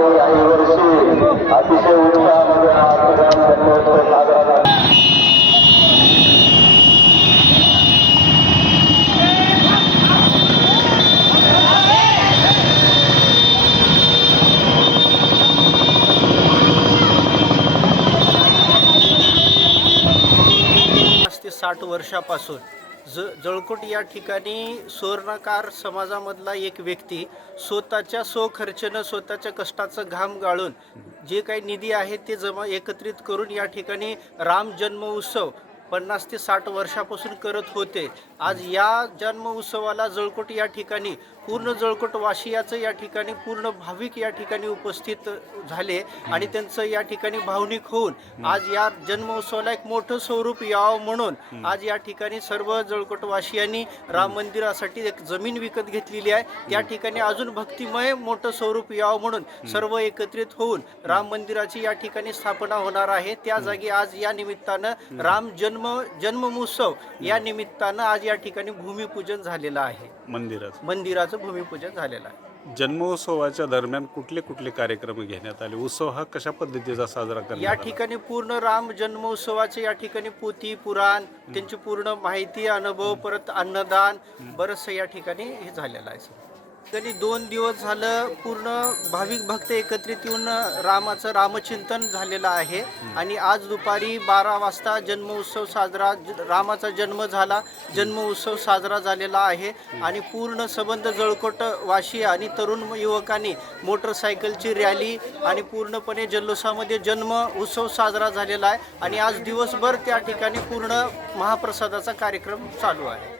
प्रतिवर्षाप्रमाणे वर्षी अतिशय उत्साहामध्ये हा जन्मोत्सव साजरा झाला. ते साठ वर्षापासून ज जळकोट या ठिकाणी सुवर्णकार समाजामधला एक व्यक्ती स्वतःच्या स्वखर्चनं स्वतःच्या कष्टाचं घाम गाळून जे काही निधी आहे ते जमा एकत्रित करून या ठिकाणी राम जन्म उत्सव पन्नास ते साठ वर्षापासून करत होते. आज या जन्म उत्सवाला जळकोट या ठिकाणी पूर्ण जळकोट वासियाचं या ठिकाणी पूर्ण भाविक या ठिकाणी उपस्थित झाले आणि त्यांचं या ठिकाणी भावनिक होऊन आज या जन्म उत्सवाला एक मोठं स्वरूप यावं म्हणून आज या ठिकाणी सर्व जळकोट वासियांनी राम मंदिरासाठी एक जमीन विकत घेतलेली आहे. त्या ठिकाणी अजून भक्तिमय मोठं स्वरूप यावं म्हणून सर्व एकत्रित होऊन राम मंदिराची या ठिकाणी स्थापना होणार आहे. त्या जागी आज या निमित्तानं राम जन्म जन्मोत्सव या निमित्तानं आज या ठिकाणी भूमिपूजन झालेलं आहे. मंदिरात मंदिराचं भूमिपूजन झालेलं आहे. जन्मोत्सवाच्या दरम्यान कुठले कुठले कार्यक्रम घेण्यात आले? उत्सव हा कशा पद्धतीचा साजरा या करण्यात आला? ठिकाणी पूर्ण राम जन्मोत्सवाचे या ठिकाणी पोथी पुराण त्यांची पूर्ण माहिती अनुभव परत अन्नदान बरंचसं या ठिकाणी हे झालेलं आहे ठिकाणी दोन दिवस झालं पूर्ण भाविक भक्त एकत्रित येऊन रामाचं रामचिंतन झालेलं आहे. आणि आज दुपारी बारा वाजता जन्मोत्सव साजरा रामाचा जन्म झाला जन्मोत्सव साजरा झालेला आहे. आणि पूर्ण संबंध जळकोट वाशी आणि तरुण युवकांनी मोटरसायकलची रॅली आणि पूर्णपणे जल्लोषामध्ये जन्म उत्सव साजरा झालेला आहे. आणि आज दिवसभर त्या ठिकाणी पूर्ण महाप्रसादाचा कार्यक्रम चालू आहे.